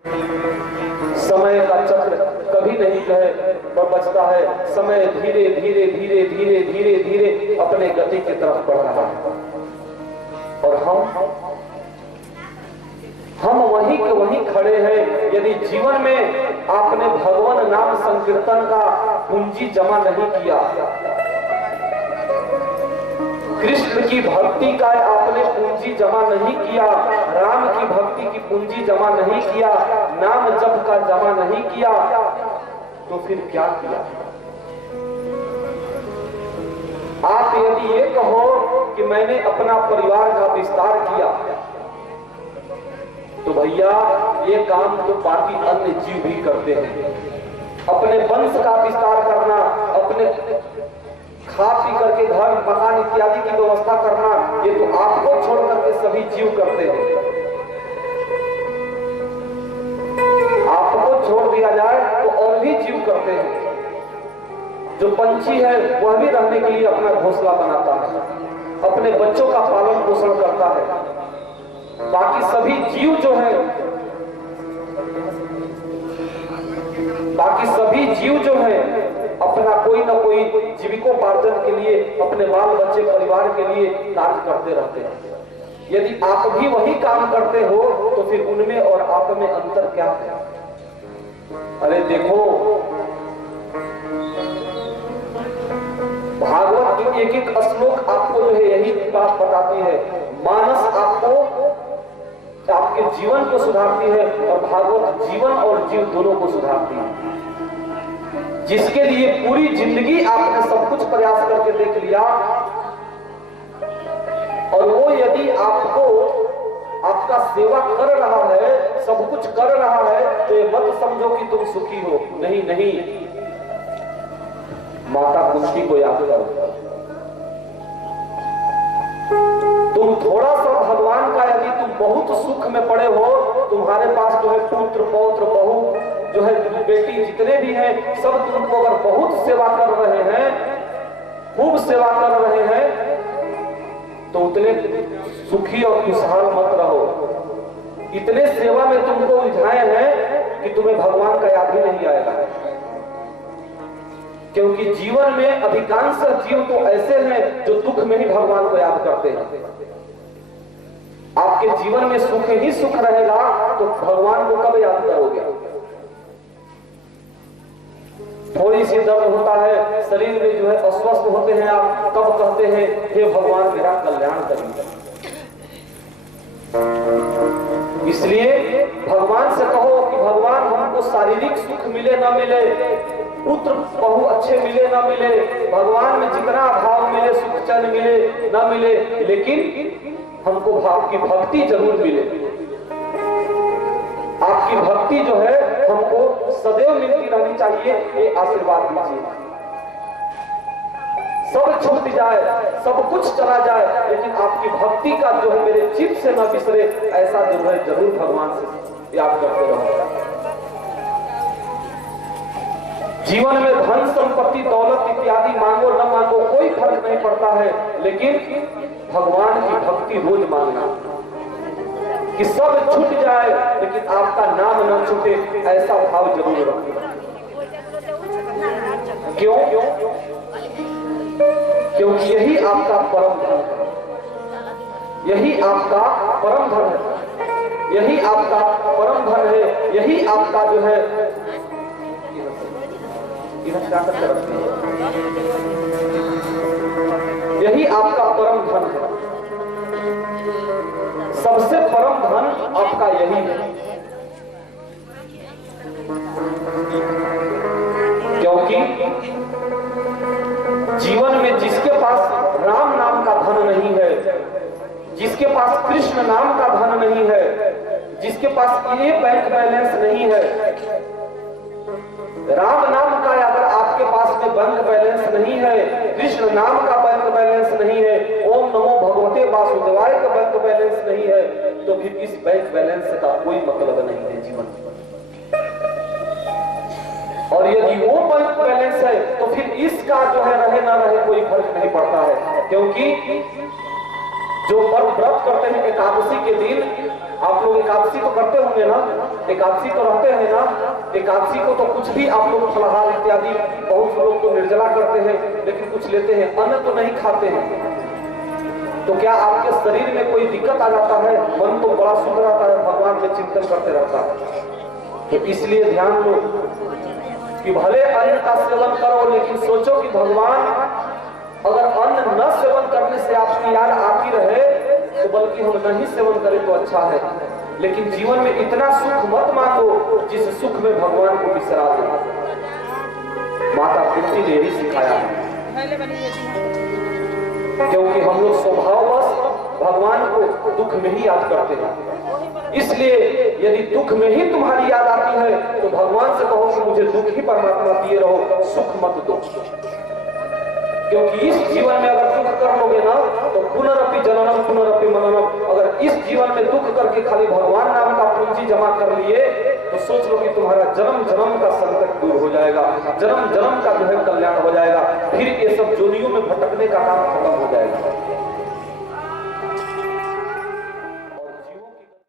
समय का चक्र कभी नहीं कहे पर बचता है। समय धीरे धीरे धीरे धीरे धीरे धीरे अपने गति की तरफ बढ़ रहा है और हम वहीं के वहीं खड़े हैं। यदि जीवन में आपने भगवान नाम संकीर्तन का पूंजी जमा नहीं किया, कृष्ण की भक्ति का आपने पूंजी जमा नहीं किया, राम की भक्ति की पूंजी जमा नहीं किया, नाम जप का जमा नहीं किया, तो फिर क्या किया? आप यदि ये कहो कि मैंने अपना परिवार का विस्तार किया, तो भैया ये काम तो बाकी अन्य जीव भी करते हैं। अपने वंश का विस्तार करना, अपने खा पी करके घर मकान इत्यादि की व्यवस्था करना, ये तो आपको छोड़ करके सभी जीव करते हैं। आपको छोड़ दिया जाए तो और भी जीव करते हैं। जो पंछी है वह भी रहने के लिए अपना घोंसला बनाता है, अपने बच्चों का पालन पोषण करता है। बाकी सभी जीव जो है, बाकी सभी जीव जो है अपना कोई ना कोई जीविकोपार्जन के लिए, अपने बाल बच्चे परिवार के लिए कार्य करते रहते हैं। यदि आप भी वही काम करते हो तो फिर उनमें और आप में अंतर क्या है? अरे देखो, भागवत की एक एक श्लोक आपको जो है यही बात बताती है। मानस आपको आपके जीवन को सुधारती है और भागवत जीवन और जीव दोनों को सुधारती है। जिसके लिए पूरी जिंदगी आपने सब कुछ प्रयास करके देख लिया और वो यदि आपको आपका सेवा कर रहा है, सब कुछ कर रहा है, तो ये मत समझो कि तुम सुखी हो। नहीं नहीं, माता कुंती को याद करो। तुम थोड़ा सा भगवान का, यदि तुम बहुत सुख में पड़े हो, तुम्हारे पास जो है पुत्र पौत्र बहू जो है बेटी जितने भी हैं, सब तुमको अगर बहुत सेवा कर रहे हैं, खूब सेवा कर रहे हैं, तो उतने सुखी और खुशहाल मत रहो। इतने सेवा में तुमको उलझाए हैं कि तुम्हें भगवान का याद ही नहीं आएगा। क्योंकि जीवन में अधिकांश जीव तो ऐसे हैं जो दुख में ही भगवान को याद करते हैं। आपके जीवन में सुख ही सुख रहेगा तो भगवान को कब याद करोगे? थोड़ी सी दर्द होता है, शरीर में जो है अस्वस्थ होते हैं, आप कब कहते हैं हे भगवान मेरा कल्याण करिए? इसलिए भगवान से कहो कि भगवान हमको शारीरिक सुख मिले ना मिले, पुत्र बहु अच्छे मिले ना मिले, भगवान में जितना भाव मिले, सुख चैन मिले ना मिले, लेकिन हमको आपकी भक्ति जरूर मिले। आपकी भक्ति जो है हमको सदैव मिलती रहनी चाहिए, ये आशीर्वाद दीजिए। सब छूट जाए, सब कुछ चला जाए, लेकिन आपकी भक्ति का जो है मेरे चित्त से न बिसरे, ऐसा जो है जरूर भगवान से याद करते रहो। जीवन में धन संपत्ति दौलत इत्यादि मांगो न मांगो कोई फर्क नहीं पड़ता है, लेकिन भगवान की भक्ति रोज मांगना कि सब छूट जाए लेकिन आपका नाम न छूटे, ऐसा भाव जरूर रखना। क्यों? क्योंकि यही आपका परम धन है, यही आपका परम धन है, यही आपका परम धन है, यही आपका जो है यही आपका परम धन है। सबसे परम धन आपका यही है। क्योंकि जीवन में जिसके पास राम नाम का धन नहीं है, जिसके पास कृष्ण नाम का धन नहीं है, जिसके पास ये बैंक बैलेंस नहीं है, राम नाम का अगर आपके पास में बैंक बैलेंस नहीं है, कृष्ण नाम का बैंक बैलेंस नहीं है, ओम नमो भगवते वासुदेवाय का बैंक बैलेंस नहीं है, तो फिर इस बैंक बैलेंस का कोई मतलब नहीं है जीवन में। और यदि वो बैंक बैलेंस है तो फिर इसका जो है रहे ना रहे कोई फर्क नहीं पड़ता है। क्योंकि जो व्रत करते हैं एकादशी के दिन, आप लोग एकादशी तो करते होंगे ना, एकादशी तो रहते हैं ना, एकादशी को तो कुछ भी आप लोग फलाहार इत्यादि, बहुत से लोग तो निर्जला करते हैं, लेकिन कुछ लेते हैं, अन्न तो नहीं खाते हैं। तो क्या आपके शरीर में कोई दिक्कत आ जाता है? मन तो बड़ा शुद्ध रहता है, भगवान के चिंतन करते रहता है। तो इसलिए ध्यान दो कि भले अन्न का सेवन करो, लेकिन सोचो कि भगवान अगर अन्न न सेवन करने से आपकी याद आती रहे तो बल्कि हम नहीं सेवन करें तो अच्छा है। लेकिन जीवन में इतना सुख मत मांगो जिस सुख में भगवान को बिसरा दे। माता कुंती ने यही सिखाया है, क्योंकि हम लोग स्वभाववश भगवान को दुख में ही याद करते हैं। इसलिए यदि दुख में ही तुम्हारी याद आती है तो भगवान से कहो कि मुझे दुख ही परमात्मा दिए रहो, सुख मत दो। क्योंकि इस जीवन में अगर दुख कर लोगे ना तो पुनरपि जननम पुनरपि मननम। अगर इस जीवन में दुख करके खाली भगवान नाम का पूंजी जमा कर लिए तो सोच लो कि तुम्हारा जन्म जन्म का संकट दूर हो जाएगा, जन्म जन्म का जो है कल्याण हो जाएगा, फिर ये सब जोनियों में भटकने का काम खत्म हो जाएगा।